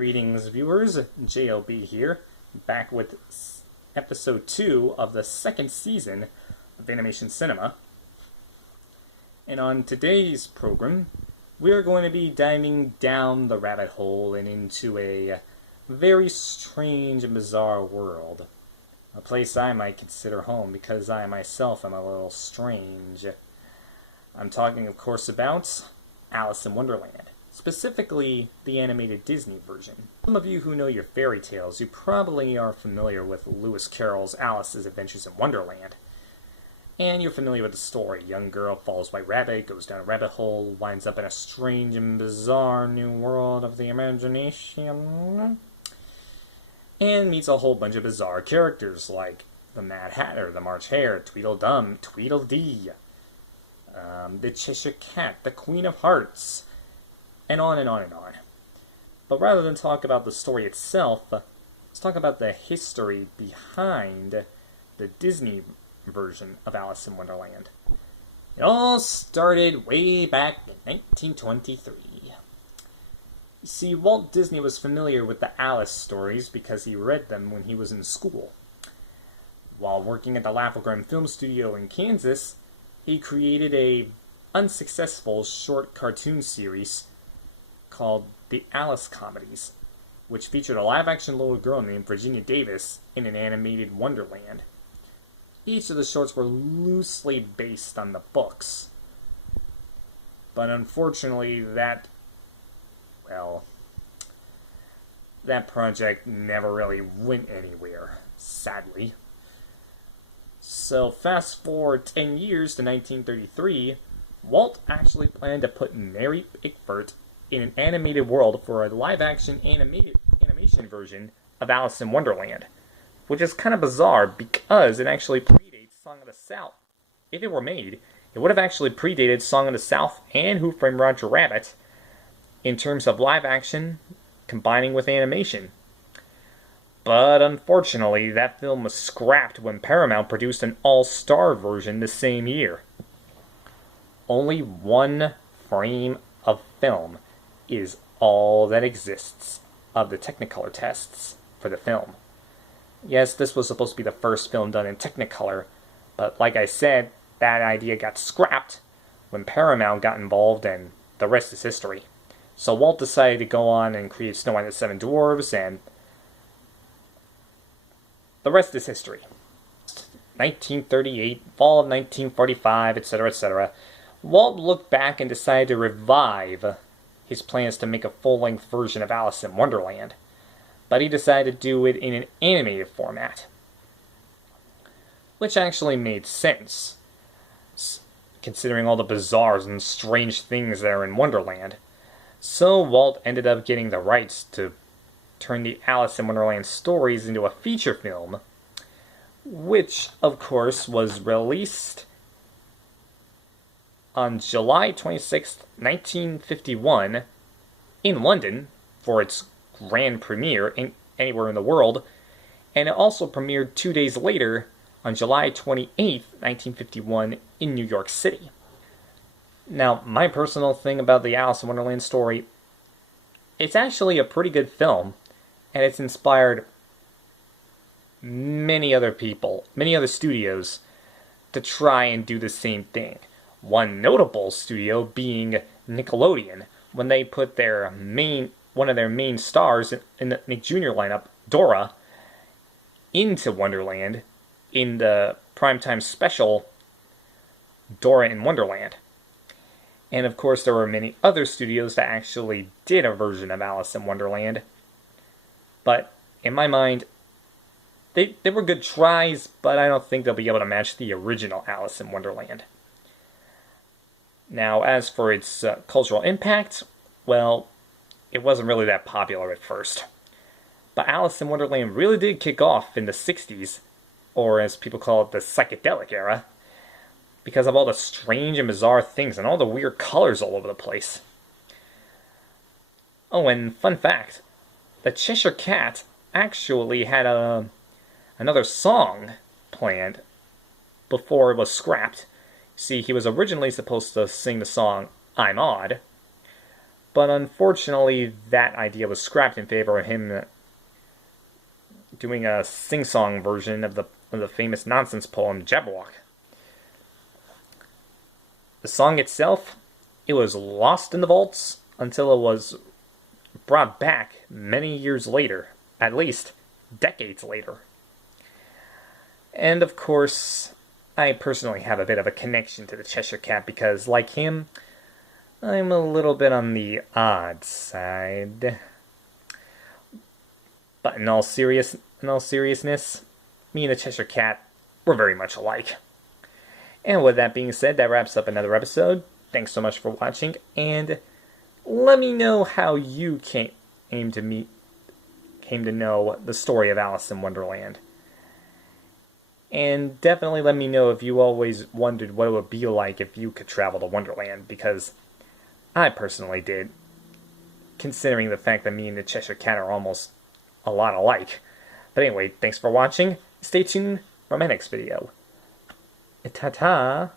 Greetings viewers, JLB here, back with episode 2 of the second season of Animation Cinema. And on today's program, we are going to be diving down the rabbit hole and into a very strange and bizarre world. A place I might consider home because I myself am a little strange. I'm talking of course about Alice in Wonderland. Specifically, the animated Disney version. Some of you who know your fairy tales, you probably are familiar with Lewis Carroll's Alice's Adventures in Wonderland. And you're familiar with the story. Young girl follows White Rabbit, goes down a rabbit hole, winds up in a strange and bizarre new world of the imagination, and meets a whole bunch of bizarre characters like the Mad Hatter, the March Hare, Tweedledum, Tweedledee, the Cheshire Cat, the Queen of Hearts, and on and on and on. But rather than talk about the story itself, let's talk about the history behind the Disney version of Alice in Wonderland. It all started way back in 1923. You see, Walt Disney was familiar with the Alice stories because he read them when he was in school. While working at the Laugh-O-Gram Film Studio in Kansas, he created a unsuccessful short cartoon series called The Alice Comedies, which featured a live-action little girl named Virginia Davis in an animated Wonderland. Each of the shorts were loosely based on the books, but unfortunately that project never really went anywhere, sadly. So fast forward 10 years to 1933, Walt actually planned to put Mary Pickford in an animated world for a live-action animation version of Alice in Wonderland, which is kind of bizarre because it actually predates Song of the South. If it were made, it would have actually predated Song of the South and Who Framed Roger Rabbit in terms of live-action combining with animation. But unfortunately, that film was scrapped when Paramount produced an all-star version the same year. Only one frame of film is all that exists of the Technicolor tests for the film. Yes, this was supposed to be the first film done in Technicolor, but like I said, that idea got scrapped when Paramount got involved, and the rest is history. So Walt decided to go on and create Snow White and the Seven Dwarfs, and the rest is history. 1938, fall of 1945, etc., etc. Walt looked back and decided to revive his plans to make a full-length version of Alice in Wonderland, but he decided to do it in an animated format, which actually made sense, considering all the bizarres and strange things that are in Wonderland. So Walt ended up getting the rights to turn the Alice in Wonderland stories into a feature film, which, of course, was released on July 26, 1951, in London for its grand premiere anywhere in the world, and it also premiered 2 days later on July 28, 1951, in New York City. Now, my personal thing about the Alice in Wonderland story, it's actually a pretty good film, and it's inspired many other people, many other studios, to try and do the same thing. One notable studio being Nickelodeon, when they put one of their main stars in the Nick Jr. lineup, Dora, into Wonderland in the primetime special Dora in Wonderland. And of course there were many other studios that actually did a version of Alice in Wonderland. But in my mind, they were good tries, but I don't think they'll be able to match the original Alice in Wonderland. Now, as for its cultural impact, well, it wasn't really that popular at first. But Alice in Wonderland really did kick off in the 60s, or as people call it, the psychedelic era, because of all the strange and bizarre things and all the weird colors all over the place. Oh, and fun fact, the Cheshire Cat actually had another song planned before it was scrapped. See, he was originally supposed to sing the song I'm Odd, But unfortunately, that idea was scrapped in favor of him doing a sing-song version of the famous nonsense poem Jabberwock. The song itself, it was lost in the vaults until it was brought back many years later, at least decades later. And of course, I personally have a bit of a connection to the Cheshire Cat because, like him, I'm a little bit on the odd side. But in all seriousness, me and the Cheshire Cat were very much alike. And with that being said, that wraps up another episode. Thanks so much for watching, and let me know how you came to know the story of Alice in Wonderland. And definitely let me know if you always wondered what it would be like if you could travel to Wonderland, because I personally did, considering the fact that me and the Cheshire Cat are almost a lot alike. But anyway, thanks for watching. Stay tuned for my next video. Ta-ta!